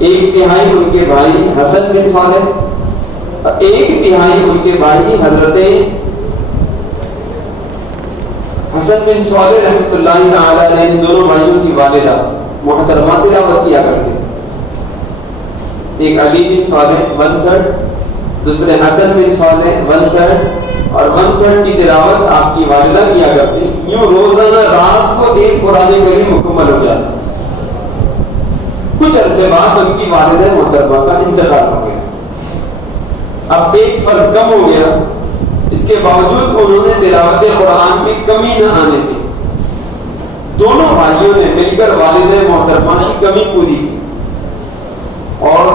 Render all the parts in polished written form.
ایک تہائی ان کے بھائی حسن بن صالح اور ایک تہائی ان کے بھائی حضرت حسن بن صالح رحمۃ اللہ تعالی علیہ، ان دونوں بھائیوں کی والدہ محترمہ تلاوت کیا کرتے، ایک علی بن صالح 1/3، دوسرے حسن بن صالح 1/3 اور 1/3 کی تلاوت آپ کی والدہ کیا کرتے۔ یوں روزانہ رات کو ایک قرآن کریم مکمل ہو جاتا۔ کچھ عرصے بعد ان کی والدہ محترمہ کا انتقال ہو گیا۔ اب ایک فرق کم ہو گیا، اس کے باوجود انہوں نے تلاوت قرآن کی کمی نہ آنے دی۔ دونوں بھائیوں نے مل کر والدہ محترمہ کی کمی پوری کی اور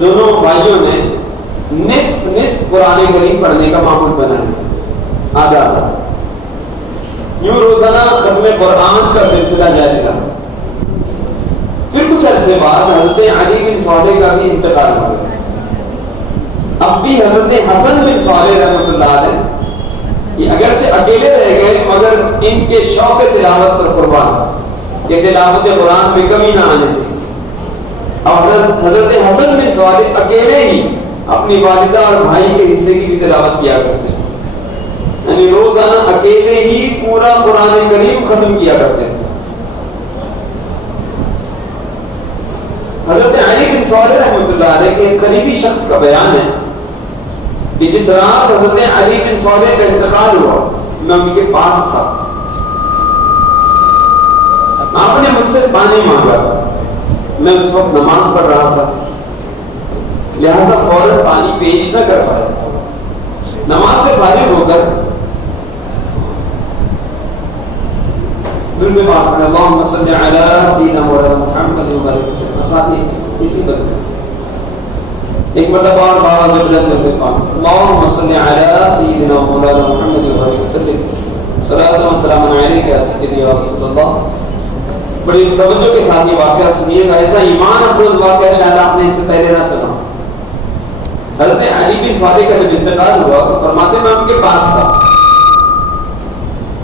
دونوں بھائیوں نے نصف قرآن کریم پڑھنے کا معمول بنایا، آدھا۔ یوں روزانہ ختم قرآن کا سلسلہ جاری رہا۔ پھر کچھ عرصے بعد حضرت علی بن صالح کا بھی انتقال ہو گیا۔ اب بھی حضرت حسن بن صالح رحمۃ اللہ علیہ یہ اگرچہ اکیلے رہ گئے مگر ان کے شوق تلاوت پر قربان کہ تلاوت قرآن میں کمی نہ آنے دی۔ اور حضرت حسن بن صالح اکیلے ہی اپنی والدہ اور بھائی کے حصے کی بھی تلاوت کیا کرتے، یعنی روزانہ اکیلے ہی پورا قرآن کریم ختم کیا کرتے تھے۔ حضرت علی بن صالح رحمۃ اللہ علیہ کے ایک قریبی شخص کا بیان ہے کہ جس رات حضرت علی بن صالح کا انتقال ہوا میں ان کے پاس تھا، آپ نے مجھ سے پانی مانگا، میں اس وقت نماز پڑھ رہا تھا لہذا فوراً پانی پیش نہ کر پایا۔ نماز سے فارغ ہو کر درود پاک پڑھا، اللہم صلی علی سیدنا مولانا محمد اسی بدل ایک مرتبہ اور بابا جبرت میں اللہم صلی علی سیدنا مولانا محمد وسلم صلاۃ و سلام علیک یا سیدی یا رسول اللہ۔ بڑی توجہ کے ساتھ یہ واقعہ سنیے گا، ایسا ایمان افروز واقعہ شاید آپ نے اس سے پہلے نہ سنا۔ حضرت علی بن صالح کا جب انتقال ہوا تو فرماتے میں ان کے پاس تھا،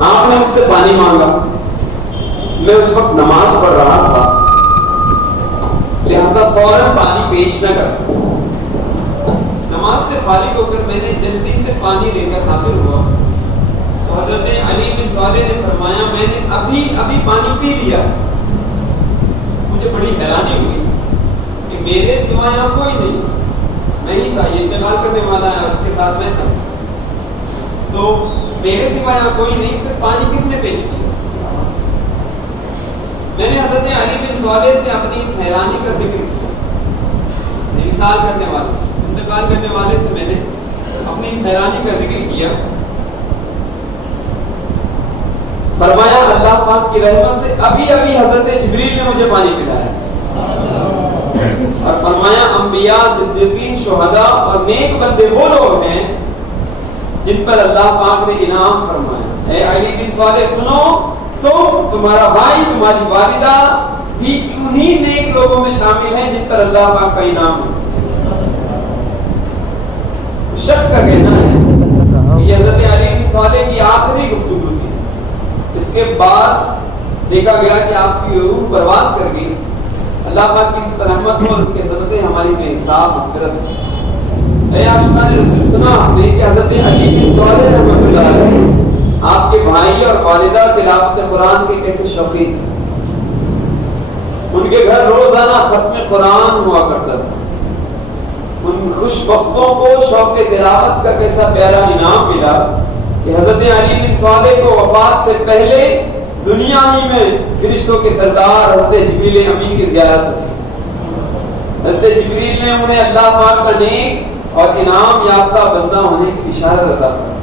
آپ نے مجھ سے پانی مانگا، میں اس وقت نماز پڑھ رہا تھا لہذا فوراً پانی پیش نہ کر۔ نماز سے فارغ ہو کر میں نے جلدی سے پانی لے کر حاضر ہوا تو حضرت علی بن صالح نے فرمایا میں نے ابھی پانی پی لیا۔ مجھے بڑی حیرانی ہوئی کہ میرے سوا یہاں کوئی نہیں تھا، یہ انتقال کرنے والا ہے اور اس کے ساتھ میں تھا، تو میرے سوا یہاں کوئی نہیں، پھر پانی کس نے پیش کیا؟ میں نے حضرت علی بن صالح سے اپنی اس حیرانی کا ذکر کیا، انتقال کرنے والے سے میں نے اپنی اس حیرانی کا ذکر کیا۔ فرمایا اللہ پاک کی رحمت سے ابھی حضرت جبریل نے مجھے پانی پلایا، اور فرمایا انبیاء، صدیقین، شہداء اور نیک بندے وہ لوگ ہیں جن پر اللہ پاک نے انعام فرمایا۔ اے علی بن صالح سنو، تمہارا بھائی، تمہاری والدہ بھی انہی نیک لوگوں میں شامل ہیں جن پر اللہ پاک کا انعام ہے۔ شخص کا کہنا ہے یہ حضرت علی بن صالح کی آخری گفتگو تھی، اس کے بعد دیکھا گیا کہ آپ کی روح پرواز کر گئی۔ اللہ پاک کی رحمت اور ان کے صدقے ہماری بے حساب مغفرت۔ اے عاشقان رسول، سنا آپ نے کہ حضرت علی بن صالح رحمۃ اللہ علیہ آپ کے بھائی اور والدہ تلاوت قرآن کے کیسے شوقین تھے۔ ان کے گھر روزانہ ختم قرآن ہوا کرتا تھا۔ ان خوش بختوں کو شوق تلاوت کا کیسا پیارا انعام ملا کہ حضرت علی بن صالح کو وفات سے پہلے دنیا ہی میں فرشتوں کے سردار حضرت جبریل امین کی زیارت حاصل۔ حضرت جبریل نے انہیں اللہ پاک کا نیک اور انعام یافتہ بندہ ہونے کی اشارت عطا کی۔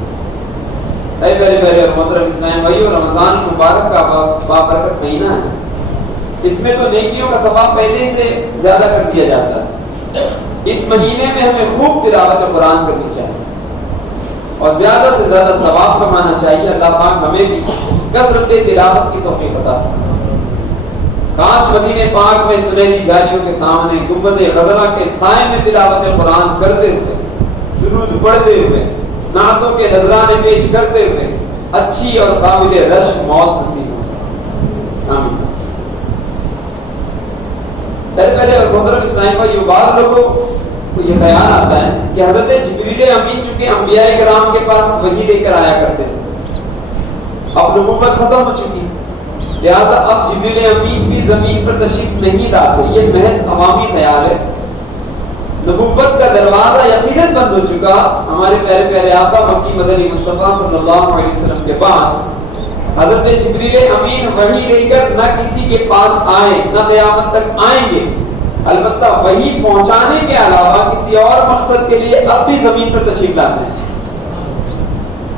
اے پیارے پیارے اور محترم اسلام بھائیو، رمضان مبارک کا بابرکت مہینہ ہے، اس میں تو نیکیوں کا ثواب پہلے سے زیادہ کر دیا جاتا ہے۔ اس مہینے میں ہمیں خوب تلاوت قرآن کرنی چاہیے اور زیادہ سے زیادہ ثواب کمانا چاہیے۔ اللہ پاک ہمیں بھی کثرت تلاوت کی توفیق عطا فرمائے۔ کاش مدینے پاک میں سنہری جالیوں کے سامنے گنبد خضرا کے سائے میں تلاوت قرآن کرتے ہوئے، درود پڑھتے ہوئے، نعتوں کے نذرانے پیش کرتے ہوئے اچھی اور قابل رشک موت نصیب ہو۔ آمین۔ پہلے محترم اسلام بھائی بعض لوگوں کو یہ خیال آتا ہے کہ حضرت جبریل امین چونکہ انبیاء کرام کے پاس وحی لے کر آیا کرتے تھے، اب نبوت ختم ہو چکی، لہذا اب جبریل امین بھی زمین پر تشریف نہیں لاتے، یہ محض عوامی خیال ہے۔ نبوت کا دروازہ یقیناً بند ہو چکا۔ ہمارے پیارے آقا مکی مدنی مصطفیٰ صلی اللہ علیہ وسلم کے بعد حضرت جبریل امین وحی لے کر نہ کسی کے پاس آئے، نہ قیامت تک آئیں گے، البتہ وحی پہنچانے کے علاوہ کسی اور مقصد کے لیے اب بھی زمین پر تشریف لاتے ہیں،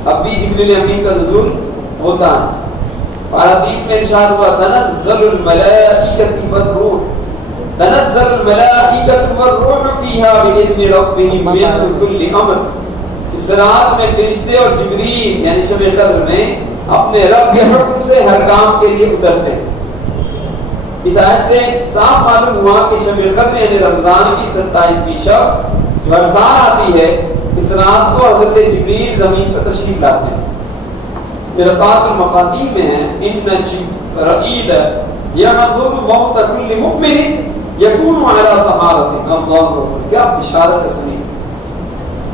اب بھی جبریل امین کا نزول ہوتا ہے۔ اور حدیث میں ارشاد ہوا تنزل الملائکۃ والروح، تنزل الملائکۃ والروح فیہا بإذن ربہم من کل امر، اس رات میں فرشتے اور جبریل یعنی شب قدر میں اپنے رب کے حکم سے ہر کام کے لیے اترتے ہیں۔ اس آیت سے صاف معلوم ہوا کہ شب قدر یعنی رمضان کی 27ویں شب ہر سال آتی ہے، اس رات کو حضرت جبریل زمین پر تشریف لاتے ہیں۔ مرقات المفاتیح میں ہے ان جبرائیل یحضر موت کل مؤمن یکون علی طہارۃ، اللہ کیا بشارت ہے سنی،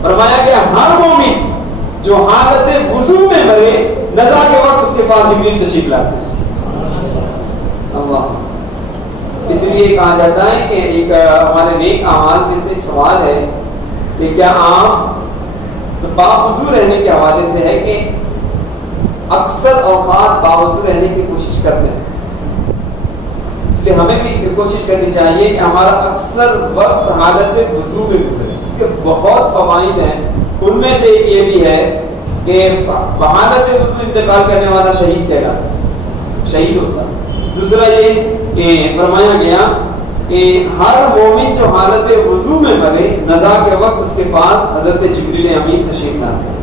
فرمایا گیا ہر مومن جو حالت وضو میں مرے نزا کے وقت اس کے پاس جبریل تشریف لاتے ہیں۔ اللہ، اس لیے کہا جاتا ہے کہ ایک ہمارے نیک اعمال میں سے ایک سوال ہے کہ کیا آپ باوضو رہنے کے حوالے سے ہے کہ اکثر اوقات باوضو رہنے کی کوشش کرتے ہیں، اس لیے ہمیں بھی کوشش کرنی چاہیے کہ ہمارا اکثر وقت حالت وضو میں گزرے۔ اس کے بہت فوائد ہیں، ان میں سے ایک یہ بھی ہے کہ بحالت وضو انتقال کرنے والا شہید کہلاتا ہے، شہید ہوتا ہے۔ دوسرا یہ کہ فرمایا گیا کہ ہر مومن جو حالت وضو میں مرے نزا کے وقت اس کے پاس حضرت جبریل امین تشریف لاتے ہیں۔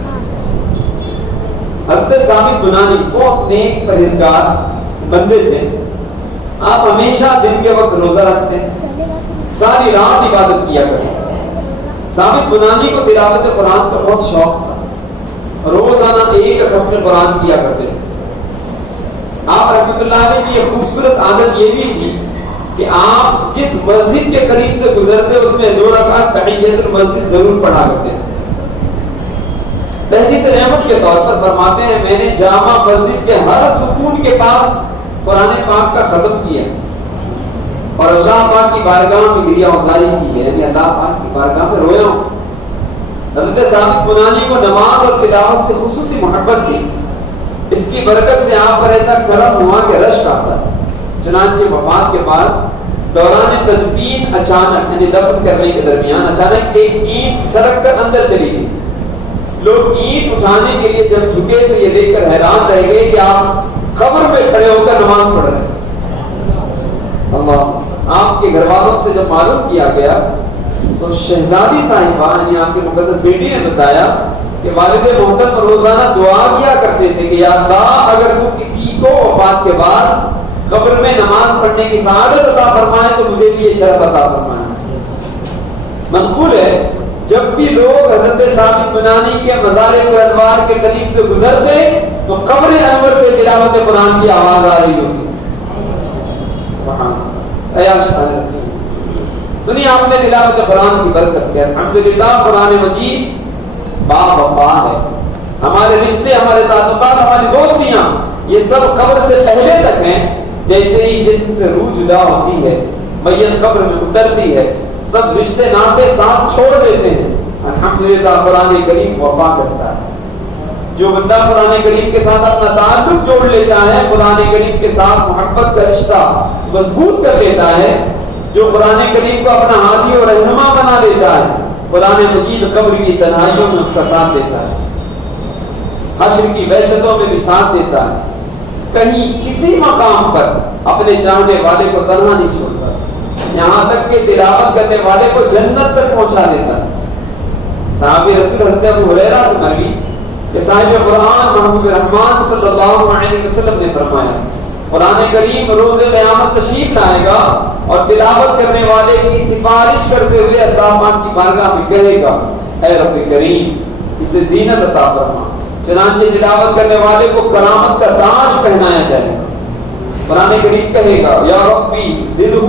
حضرت ثابت بنانی بہت نیک پرہیزگار بندے تھے، آپ ہمیشہ دن کے وقت روزہ رکھتے ہیں، ساری رات عبادت کیا کرتے۔ ثابت بنانی کو تلاوت قرآن کا بہت شوق تھا، روزانہ ایک ختم قرآن کیا کرتے تھے۔ آپ رحمۃ اللہ علیہ کی یہ خوبصورت عادت یہ بھی تھی کہ آپ جس مسجد کے قریب سے گزرتے اس میں 2 رکعت تحیۃ المسجد ضرور پڑھا کرتے تھے۔ تحدیث رحمت کے طور پر فرماتے ہیں میں نے جامع مسجد کے ہر ستون کے پاس قرآن پاک کا ختم کیا اور اللہ پاک کی بارگاہ میں گریہ گزاری کی ہے، یعنی اللہ پاک کی بارگاہ میں رویا ہوں۔ حضرت ثابت بنانی کو نماز اور تلاوت سے خصوصی محبت تھی، اس کی برکت سے آپ پر ایسا کرم ہوا کہ رشک آتا ہے۔ چنانچہ وفات کے بعد دوران تدفین اچانک یعنی دفن کرنے کے درمیان اچانک ایک اینٹ سڑک کر اندر چلی گئی۔ لوگ اینٹ اٹھانے کے لیے جب جھکے تو یہ دیکھ کر حیران رہ گئے کہ آپ قبر پہ کھڑے ہو کر نماز پڑھ رہے ہیں۔ اللہ، آپ کے گھر والوں سے جب معلوم کیا گیا تو شہزادی صاحبہ یعنی آپ کی مقدس بیٹی نے بتایا کہ والد محترم روزانہ دعا کیا کرتے تھے کہ یا اللہ اگر تو کسی کو وفات کے بعد قبر میں نماز پڑھنے کی سعادت عطا فرمائے تو مجھے بھی یہ شرف عطا فرمائے۔ منقول ہے جب بھی لوگ حضرت ثابت بنانی کے مزار انوار کے قریب سے گزرتے تو قبر انور سے تلاوت قرآن کی آواز آ رہی ہوتی۔ سنی آپ نے تلاوت قرآن کی برکت ہے۔ الحمدللہ قرآن مجید با وفا ہے، ہمارے رشتے، ہمارے تعلقات، ہماری دوستیاں یہ سب قبر سے پہلے تک ہیں۔ جیسے ہی جسم سے روح جدا ہوتی ہے، میت قبر میں اترتی ہے، سب رشتے ناطے ساتھ چھوڑ دیتے ہیں۔ الحمدللہ قرآن کریم وفا کرتا ہے۔ جو بندہ قرآن کریم کے ساتھ اپنا تعلق جوڑ لیتا ہے، قرآن کریم کے ساتھ محبت کا رشتہ مضبوط کر لیتا ہے، جو قرآن کریم کو اپنا ہادی اور رہنما بنا لیتا ہے، قرآن مجید قبر کی تنہائیوں میں اس کا ساتھ دیتا ہے، حشر کی وحشتوں میں بھی ساتھ دیتا ہے، کہیں کسی مقام پر اپنے چاہنے والے کو تنہا نہیں چھوڑتا، یہاں تک کہ تلاوت کرنے والے کو جنت تک پہنچا دیتا ہے۔ صحابی رسول حضرت ابو ہریرہ سے مروی کہ صاحب قرآن محمود رحمان صلی اللہ علیہ وسلم نے فرمایا قرآن کریم روز قیامت تشریف لائے گا اور تلاوت کرنے والے کی سفارش کرتے ہوئے اللہ پاک کی بارگاہ میں کہے گا اے رب کریم اسے زینت عطا فرما۔ چنانچہ تلاوت کرنے والے کو کرامت کا تاج پہنایا جائے گا۔ قرآن کریم کہے گا یا ربی زدہ